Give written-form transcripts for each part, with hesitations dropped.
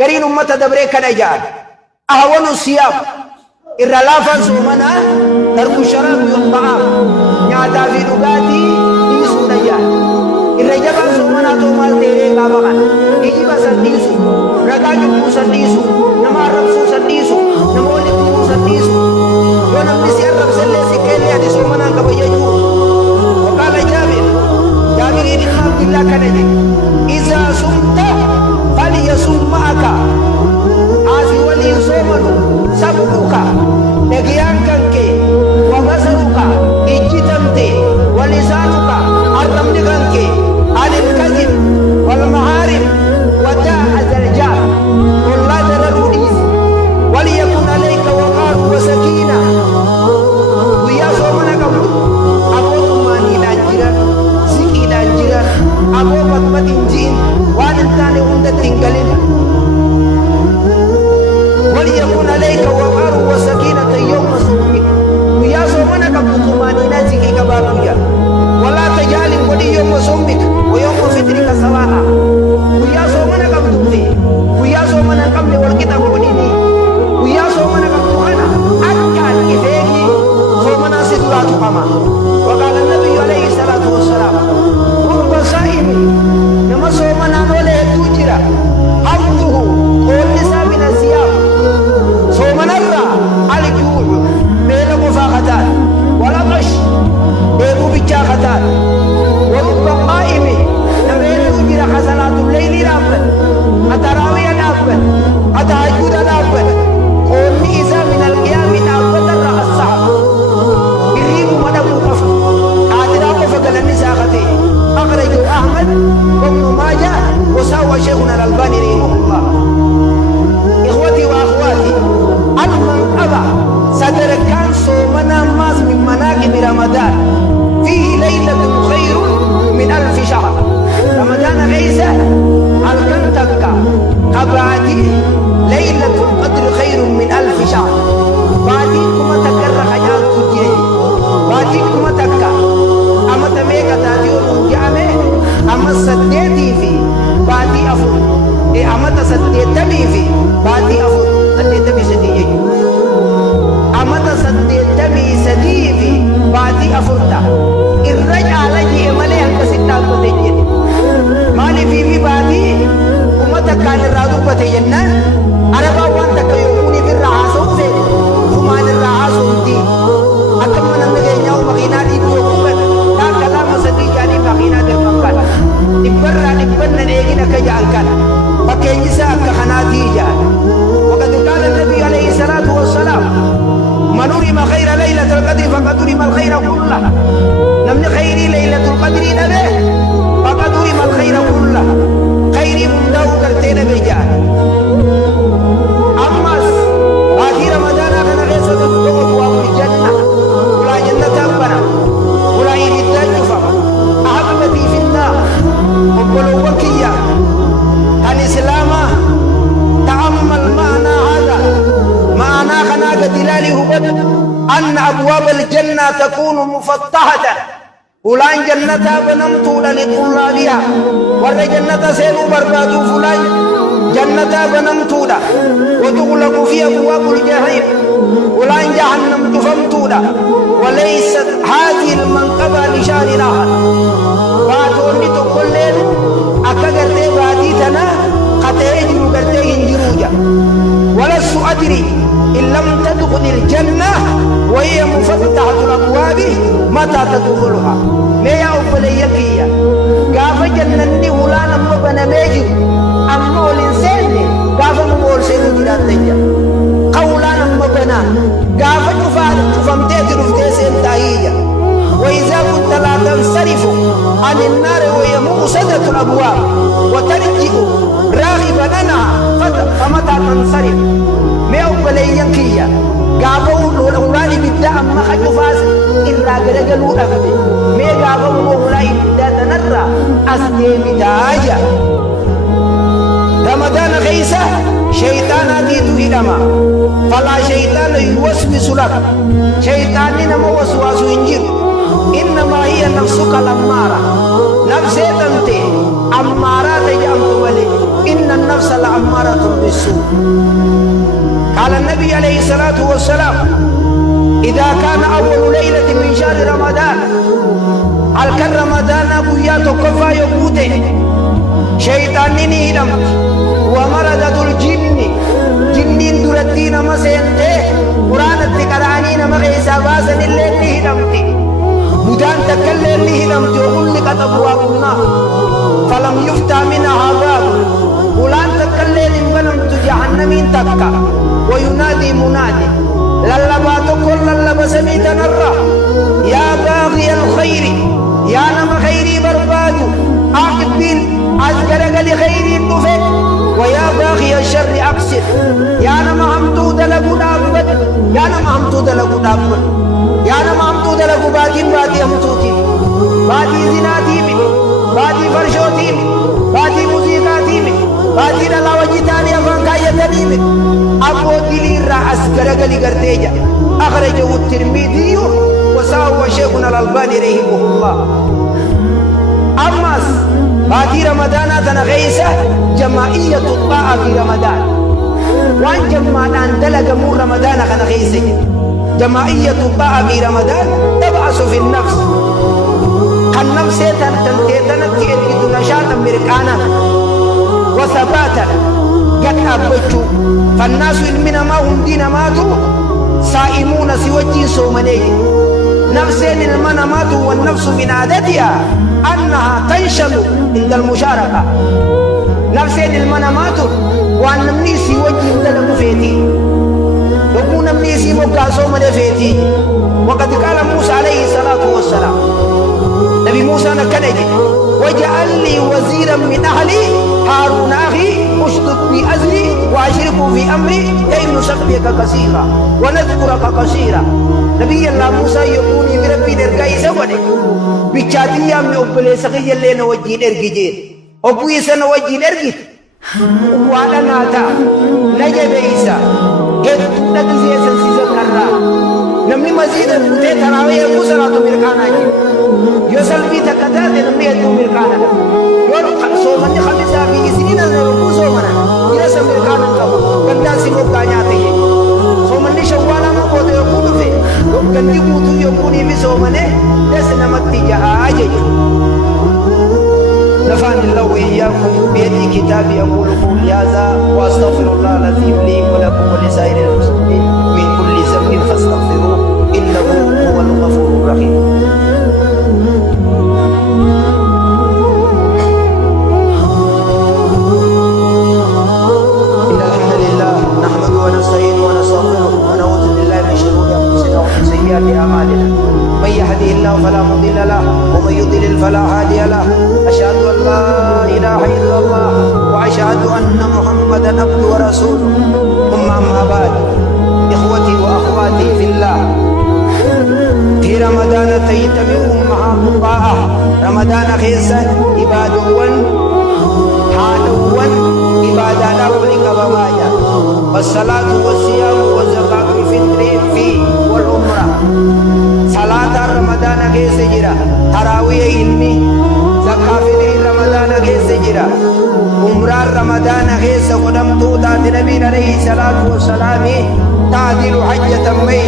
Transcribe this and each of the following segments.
قرين أمة دبري كان إجاد أهون الصيام الرلافا سومنا ترك الشراب والطعام نعتا في نقاتي يسون إجاد الرجبا سومنا تومال تيري قابقا إجيبا سنديسو رقاجبو سنديسو نما ربسو سنديسو نما ولدو سنديسو ونمني سيار رب سلي سكيلي هذه سومنا كبيجو وقال جابر إن عبد الله كنجي إذا صمت فليصم معك عاسي ولي صومن سبقك نجيان كنك وبصرك إجتمت ولسانك أرمن كنك عن الكذب والمحارم وداع الزرجاء والله دررونيس وليكن عليك وقار وسكينة ويا صومنك أبو ماني نانجرا Abu Bakmat injin wanintani unda tinggalin waliyakun alayka waqaru wa sakinata yawma sumik ya somana kabutumani naziki kabaruya wala tajali wadi yawma sumik wa yawma fitrika sawaha ya somana kabutufi ya somana kamne wal kitab wadini ya somana kabuhana akkan ifeki somana situatu kama wa qala an-nabi alayhi salatu wassalam صائم نما صومنا ولا توجرا حمده قول من الصيام صومنا الرا على الجوع بين مفاقتان ولا غش بيبو بجاقتان ورب قائم نبين توجرا حسنات الليل رابن التراويح رابن التهجد رابن قول إذا من القيام نابت الرا الصعب يريد مدبو قفل قادر قفل النساقتين أخرجه أحمد وابن ماجه وسوى شيخنا الألباني رحمه الله. إخوتي وأخواتي المن أبى صدر كان صومنا ماس من مناقب رمضان فيه ليلة خير من 1000 شهر. رمضان غيثة الكنتكا قبعتي ليلة القدر خير من 1000 شهر. بعديكم تكرر خيال تجيه بعديكم تكا أما تميكا تاتيو جامع أما سديتي في باتي أفضل أما تسديتني في باتي أفضل سديتني سديه أما تسديتني سديه في باتي أفضل الرجع لجي ملي أنك ستاك بتجيه مالي في باتي وما تكان الرادو بتجينا أنا باوان تكيوني في الرعاسو في فمان الرعاسو دي أكمل نمجي نيو مغينا دي بوكوبت jadi makina termangkat dibera negina kejaankan pakai jisa ke hanatija waktu kala Nabi alaihi salatu wassalam manuri ma khaira lailatul qadri faqaduri mal khaira kullah namni khairi lailatul qadri nabe faqaduri mal khaira kullah khairi mundau kartena beja ammas akhir ramadan akan rasa tubuh wa jannah wala jannah abana wala iddah fa أحبتي في الله وقلوا وكيا الإسلام تأمل معنا هذا معنا خناق دلاله بدء أن أبواب الجنة تكون مفتحة فلان جنة بنمتول لطلابها ولا جنة سينو بربادو فلان جنة بنمتولا وتغلق في أبواب الجحيم فلان جهنم تفمتولا وليست هذه المنقبة لشان آخر باتوني تقولين أكغرتي باتيتنا قتيجن غرتي هنجروجا ولست أدري إن لم تدخل الجنة وهي مفتحة الأبواب متى تدخلها ما يأفل يكيا قاف جنني ولا نمبنا ميجي أمو الإنسان قاف مول سيدو جرات تجا قولا نمبنا قاف تفمتت رفتي سنتاهية وإذا كنت لا تنصرف عن النار وهي مؤسدة الأبواب وترجع راغبا عنها فمتى تنصرف ما أفل يكيا قافوا الأولاد بالدعم ما خجفاس إلا قرقلوا أبدا ما قافوا الأولاد بالدعم تنرى أسدي بتاجة رمضان غيسة شيطان أديتو هدما فلا شيطان يوسوس لك شيطان نما وسواس إنجيل إنما هي نفسك الأمارة نفسي تنتي أمارة تجأمت ولي إن النفس لأمارة بالسوء. قال النبي عليه الصلاة والسلام إذا كان أول ليلة من شهر رمضان الكن رمضان قيات كفا يقوته شيطان نهدمت ومردة الجن جنين درتين مسينته قرآن التقرانين مغيسا باسن اللي نهدمت بدان تكلل نهدمت وغلقت أبواب النار فلم يفتح منها باب قرآن تكلل انبنمت جهنمين تكا وينادي منادي للبات كل للبس ميتنرى يا باغي الخير يا نما خيري برباد أقبل أذكرك لخير النفق ويا باغي الشر أقصد يا نما همتود لقود أبد يا نما همتود لقود أبد يا نما همتود لقود باتي همتوتي باتي زناتي باتي فرشوتي باتي موسيقاتي باتي نلاوجتاني أفان كايتني أبو دليل رأس كرقلي قرتيجا أخرجه الترمذي وساوى شيخنا الألباني رحمه الله. أمس باتي رمضان تنغيسة جماعية الطاعة في رمضان وان جماعان دلق مور رمضان خنغيسة جماعية الطاعة في رمضان تبعث في النفس النفس تنتهي نشاطا مركانا وثباتا قد أبجوا فالناس المنا ما هم دين ماتوا صائمون سوجي صومني نفسين المنا ماتوا والنفس من عادتها أنها تنشل عند المشاركة نفسين المنا ماتوا وأن نمني سوجي مدلق فيتي وكون نمني سيموكا صومني فيتي وقد قال موسى عليه الصلاة والسلام نبي موسى نكنجي وجعل لي وزيرا من أهلي هارون أخي اشدد بأزري وأشركه في أمري كي نسبحك كثيرا ونذكرك كثيرا. نبي الله موسى يقول بربي نرجعي سواني بيشاتي أمي أبلي سخي اللي نوجي نرجيين أبوي سنوجي نرجي وأنا ناتا نجد عيسى قد نجزي سنسيزم نرى نمني مزيد بوتي تراوي أبو صلاة مركانا يوصل بي تكتات نمني أدو مركانا يور صومني خمسة في إسنين أبو صومنا يرسى مركانا كبو كندا سيمو كانياتي صومني شوالا مبود يقول في كندي بوتو يقولي في صومني لسنا متجاه أجي نفعني الله وإياكم بيدي كتابي أقول قولي هذا وأستغفر الله العظيم لي ولكم ولسائر المسلمين من كل ذنب فاستغفروه إنه هو الغفور الرحيم. إن الحمد لله نحمده ونستعينه ونستغفره ونعوذ بالله من شرور أنفسنا ومن سيئات أعمالنا من يهده الله فلا مضل له ومن يضلل فلا هادي له أشهد أن لا إله إلا الله وأشهد أن محمدا عبده ورسوله ثم أما بعد إخوتي وأخواتي في الله في رمضان تيتمئ مع الطاعة رمضان خيسة عبادوان حالوان عبادانا ولك بمايا والصلاة والصيام والزكاة الفطر في والعمرة صلاة رمضان خيسة جرا تراويح علمي زكاة فطر رمضان خيسة جرا عمرة رمضان خيسة قدمتو تات نبي عليه الصلاة والسلام تعدل حجة مي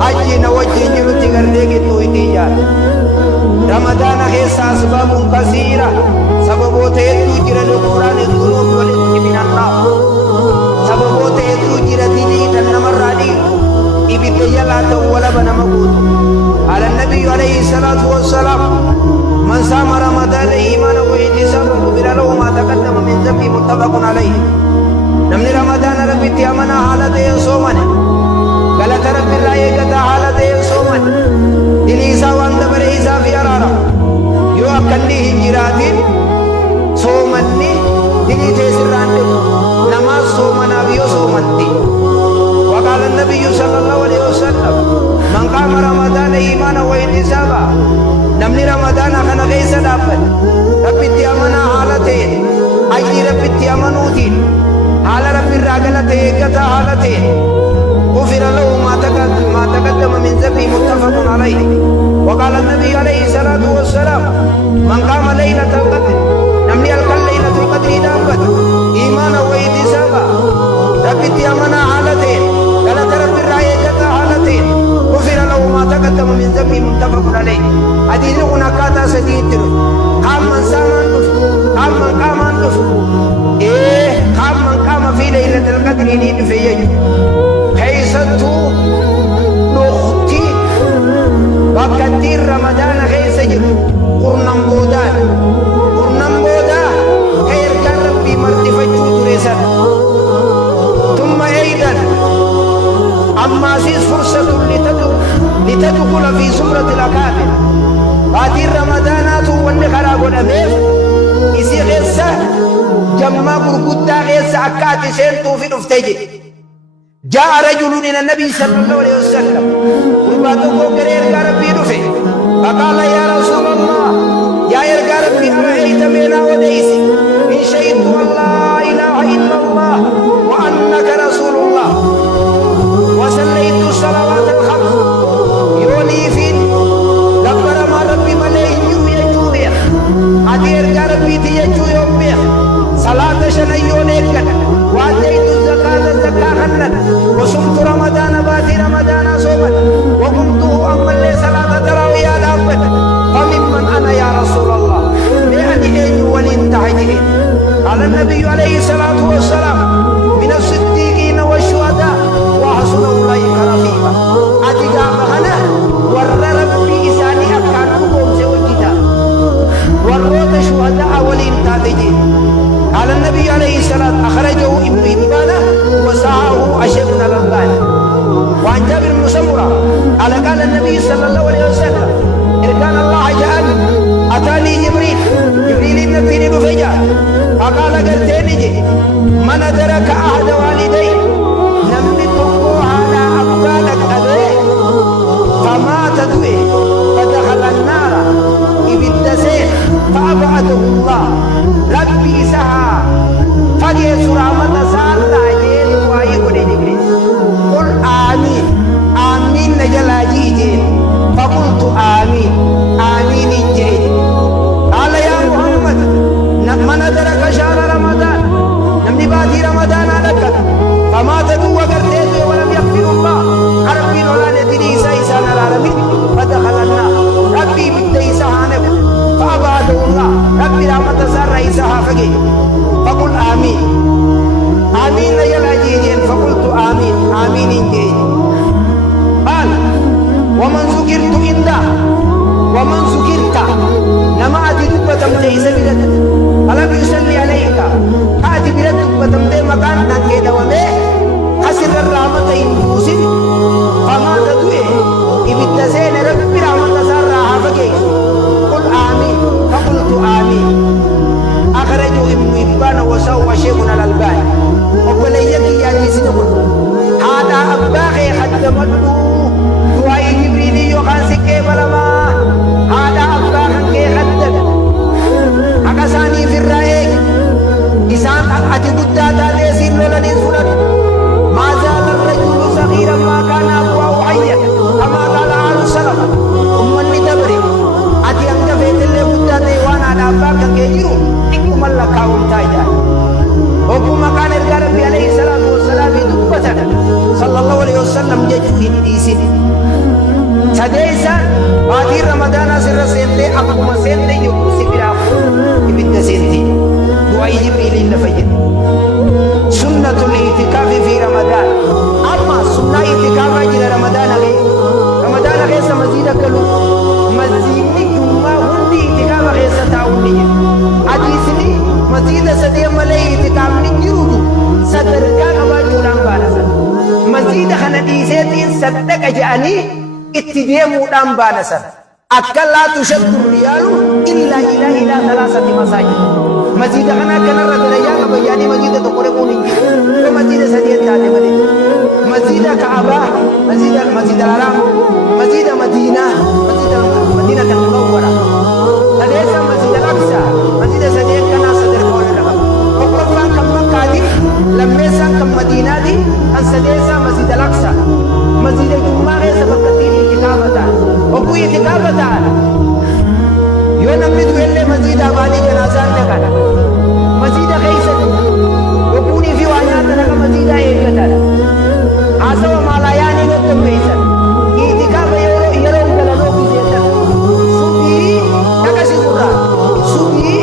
حج نوجه جرت غردك تويتيجا رمضان خيسة أسباب كثيرة سببوت يدو جرا القرآن الذنوب والإثم من النار سببوت يدو جرا ديني تنمراني إبت يلا ولا بنمقوت على النبي عليه الصلاة والسلام من صام رمضان إيمانا واحتسابا غفر له ما تقدم من ذنبه متفق عليه. نمني رمضان ربي تيامنا حالته صومنه غلط ربي رايه كتا حالته صومنه دليسا وان دبر حساب يرارا يو أكني هنجراتين صومني دلي تسران نماز صومنا بيو صومنتي. وقال النبي صلى الله عليه وسلم من قام رمضان إيمانا واحتسابا نمني رمضان خنا غيسا دابت ربي تيامنا حالته أجي ربي تيامنوتين حال ربي الراجلة كتا حالته غفر له ما تقدم من ذنبه متفق عليه. وقال النبي عليه الصلاة والسلام من قام ليلة القدر نمني القل ليلة القدر دابت إيمانا واحتسابا كيس أكات سنتو في نفتجي جاء رجل إلى النبي صلى الله عليه وسلم وباتوكو كرير ربي نفي فقال يا رسول الله يا ربي أرأيت بنا وديسي إن شهدت أن لا إله إلا الله وأنك رسول الله وصليت الصلوات الخمس يوني فين دبر ما ربي مليه يجوه أدير ربي تيجو يوم صلاة شنيون إكن وأتيت الزكاة خنن وصمت رمضان باتي رمضان صوما وقمت أما لي صلاة تراويح دابت فممن أنا يا رسول الله لأني أجو ولنتعجين قال النبي عليه الصلاة والسلام من الصديقين والشهداء وحسن أولئك رفيقا أتيجا مخنا ور ربي إساني أكانوكم سوى الكتاب وروت شهداء ولنتعجين قال النبي عليه الصلاة أخرجه ابن حبان وساعه أشبنا الألباني وعن جابر بن سمرة قال النبي صلى الله عليه وسلم إن كان الله جعل أتاني جبريل النبي نفجع فقال قلتني من أدرك أحد والديه نمني تقو على أقبالك أبيه فمات دويه فدخل النار ابتسين فأبعده الله ربي سها فجي سرامة سال تاجين واي قدي قل آمين آمين نجلا جيجين فقلت آمين آمين جيجين قال يا محمد من أدرك شهر رمضان نمني باتي رمضان لك فما تدو وقرتين ولم يغفر الله ربي ولا ندري إسان العالمين فدخل النار ربي بدي سهانك فأبعده الله ربي رحمة سر رئيسها فقه فقل آمين آمين يلا جيجين فقلت آمين آمين جيجين قال ومن ذكرت عنده ومن ذكرت نما أتي دبتم تيس بلد ألم يصلي عليك أتي بلد دبتم تي مكان نكيد ومي خسر الرحمة ينفوسي فما تدوي إبتسين ربي رحمة سر رها فقه قل آمين فقلت آمين أخرجوا ابن حبان وسوى شيخنا الألباني وقال يا جيسنا هذا أباخي خدمته دعاء جبريل يوخان سكي بلما هذا أباخن كي خدم أكساني في الرأيك إسان أتي قداتا ليسير لولنين فلن ما زال الرجل صغيرا ما كان أبواه حيا كما قال آل السلام أمني دبري أتي أنك فيت اللي قداتا وانا على أباخن كي جيرو إكم الله كاوم تايجا وكما كان الرب عليه الصلاة والسلام دبتا صلى الله عليه وسلم جيجو هنديسين سديسا باتي رمضان سر سنتي أقوم سنتي يوكو سبراف إبدا سنتي دعاء جبريل لفجر سنة الاعتكاف في رمضان أما سنة اعتكاف جل رمضان غير سمزيد كلو مزيد جمعة هندي اعتكاف غير ستاوني حديثني مزيد سدي ملي اعتكاف نجرود صدر كان باجولان بارسا مزيد خنديسين صدق جاني اتديمو دام بانسا أكل لا تشد الريال إلا إلى ثلاثة مساجد مسجد خنا كنا رجليا كبياني مسجد تقولون إنجيل ومسجد سديد تاني مدين مسجد كعبة مسجد الحرام مسجد مدينة مدينة المنورة أليس مسجد الأقصى مسجد سديد كنا صدر قول لهم وقفا كم مكادي لما يسان كم مدينة دي أن سديد مسجد الأقصى مسجد الجمعة سبب كثير كتابة وقوي كتابة يوم نمد ويلي مسجد أباني جنازان لكنا مسجد خيسة وقوني في وعنات لك مسجد إيكتا عصا ومالاياني نتم بيسا إيتكاب يرون كلانو في جيتا سبي تكسي سورا سبي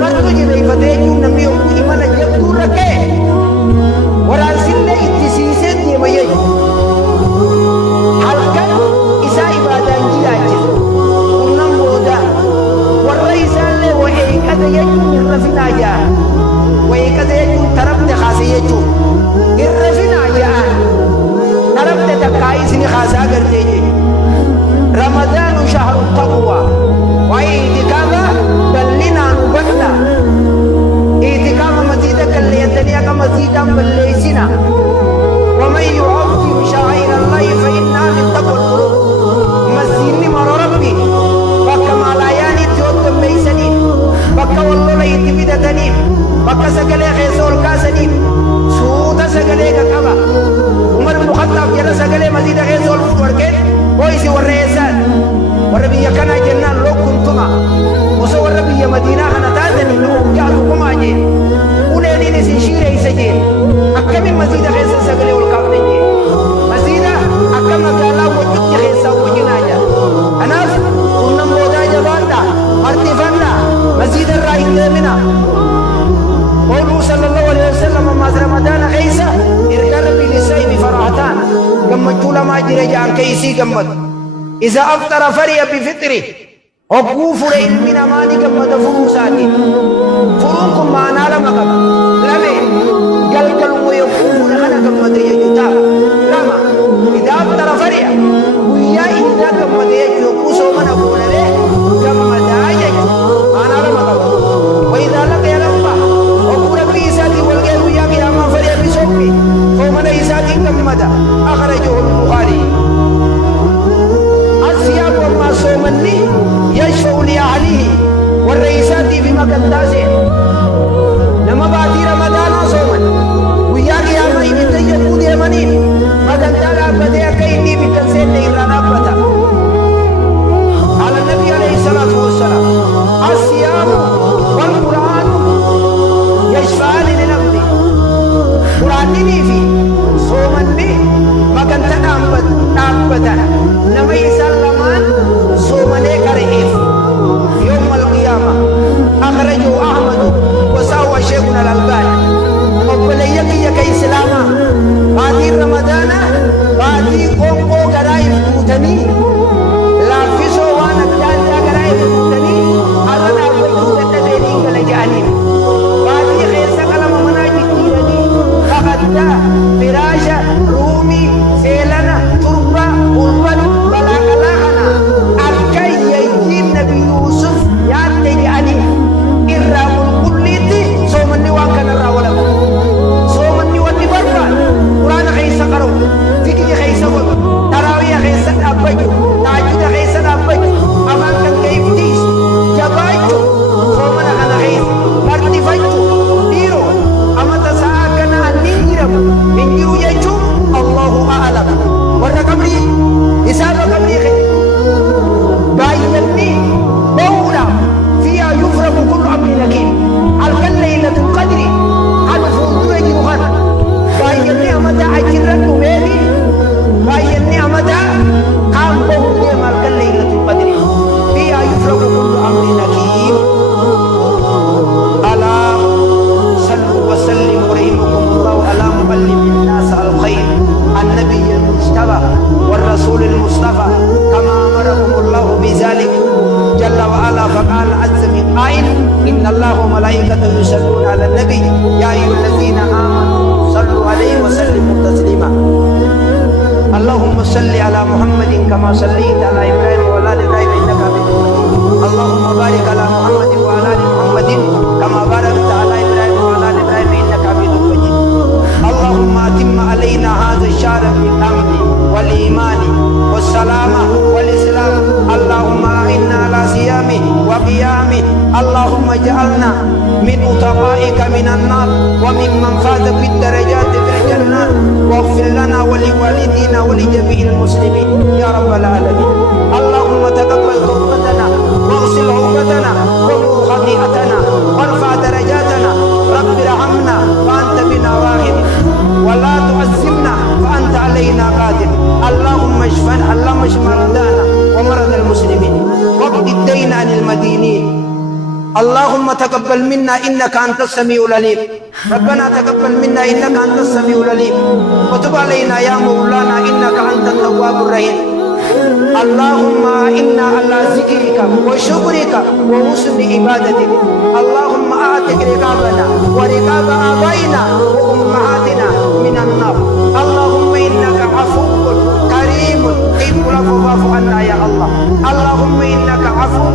barru jilay fateju namni yokku imana jabdu rake waran sille ittisiise deemaye halkan isa ibadan jiraje kunnan boda warra isalle wa eekada yajun rafina ja wa eekada yajun tarabde khase yajun irrafina ja tarabde takai sini khasa garteje رمضان شهر التقوى واعتكاف بلنا نبنا اعتكاف مزيدك اللي يتنيك مزيدا بليسنا ومن يعظم شعائر الله فإنها من تقوى القلوب مسيني مر ربي بكا مالاياني تيوتم بيسنين بكا والله يتبدتنين بكا سكالي خيسول كاسنين سوتا سكالي كاكبا عمر المخطب جرى سكالي مزيد خيسول فوركين ويسي والرئيسان وربي يكنا جنان لو كنتما وسو وربي مدينة خنتازني لو جعلكم عجين وليني نسيشير يسجين أكم مزيد خيسا سقلي والقابلين مزيد أكم قالا وجود خيسا وجناجا أناف ونم مودا جباندا مرتفانا مزيد الرأي منا قوله صلى الله عليه وسلم ما رمضان خيسا إرقال بلسائي بفرحتان كما جولا ما جرجان كيسي كمت إذا أفطر فري بفطره وقوفر علمنا ماني كمت فروساتي فروكم معنا لما كم لمن قلقل ويقوفر خنا كمت يجتاب لما إذا أفطر فري ويا إذا كمت يجوكوسو من أقول له كمت آيج معنا لما كم وإذا لقي لما وقول بإساتي والغير ويا قياما فري بسوكي فمن إساتي كمت أخرجه البخاري الصيام وما صومني يشفع لأهله والرئيسات في مقداسه لما بعد رمضان صومن ويا قياما إبتا يقود يمنين مقدال أبدا كيني بتنسين لإيران أبدا على النبي عليه الصلاة والسلام الصيام والقرآن يشفعان لنفسي قرآنني في صومني مقدال أبدا نما يسلمان صومني كرهيف يوم القيامة أخرجه أحمد وساوى شيخنا الألباني وبليك يك إسلاما بعد رمضان بعد قوم غرايب توتني لا فيسو وانا كان غرايب توتني أنا أقول تدري كلجاني بعد خير سكلام مناجي تيرني فقدا فراشة رومي سيلنا تربة قربان بلاغنا أكاي يجين نبي يوسف ياتي علي إرام القليتي سومني واكنا راولا سومني ودي بربان قرآن خيسا قرو ذكر خيسا وقت تراوية خيسا أبجو تاجد خيسا أبجو أمان كان كيف تيس جباجو سومنا خنا خيس مرتفجو ديرو أما تساكنا النيرم إنجرو يجو الله أعلم ورنا قبري حساب قبري باينني بولا فيها يفرق كل أمر حكيم القل ليلة القدر ألف وجه غد باينني أمدا أجرت بيبي باينني أمدا قام بولا ما القل ليلة القدر فيها يفرق كل أمر حكيم ألا صلوا وسلموا رحمكم الله على مبلغ الناس الخير النبي المجتبى والرسول المصطفى كما أمركم الله بذلك جل وعلا فقال عز من قائل إن الله وملائكته يصلون على النبي يا أيها الذين آمنوا صلوا عليه وسلموا تسليما اللهم صل على محمد كما صليت على إبراهيم وعلى آل إبراهيم إنك حميد مجيد اللهم بارك على محمد وعلى آل محمد كما باركت على إبراهيم وعلى آل إبراهيم إنك حميد مجيد اللهم أتم علينا هذا الشهر بالأمن والإيمان والسلامة والإسلام اللهم أعنا على صيامه وقيامه اللهم اجعلنا من أتقائك من النار وممن فاز بالدرجات في الجنة واغفر لنا ولوالدينا ولجميع المسلمين يا رب العالمين اللهم تقبل توبتنا واغسل عقوبتنا وامحو خطيئتنا وارفع درجاتنا رب ارحمنا فأنت بنا واحد ولا تعذبنا فأنت علينا قادر اللهم اشفنا اللهم اشف مرضانا ومرضى المسلمين واقض الدين عن المدينين اللهم تقبل منا إنك أنت السميع العليم. ربنا تقبل منا إنك أنت السميع العليم وتب علينا يا مولانا إنك أنت التواب الرحيم. اللهم إنا على ذكرك وشكرك وحسن عبادتك. اللهم أعتق رقابنا ورقاب آبائنا وأمهاتنا من النار. اللهم إنك عفو كريم تحب العفو فاعف عنا يا الله. اللهم إنك عفو